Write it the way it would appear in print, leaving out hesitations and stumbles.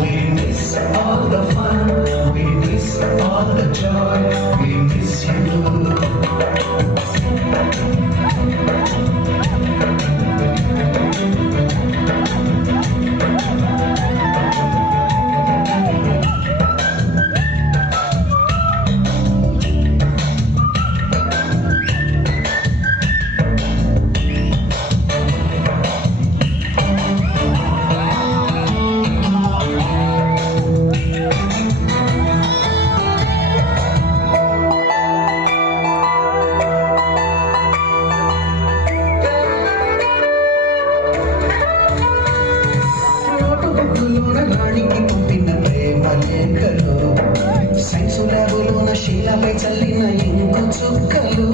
We miss all the fun, we miss all the joy, we miss you. రాణికి పంపిన ప్రేమ లేఖలు, science ల్యాబులోన శీలపై చల్లిన ink చుక్కలు.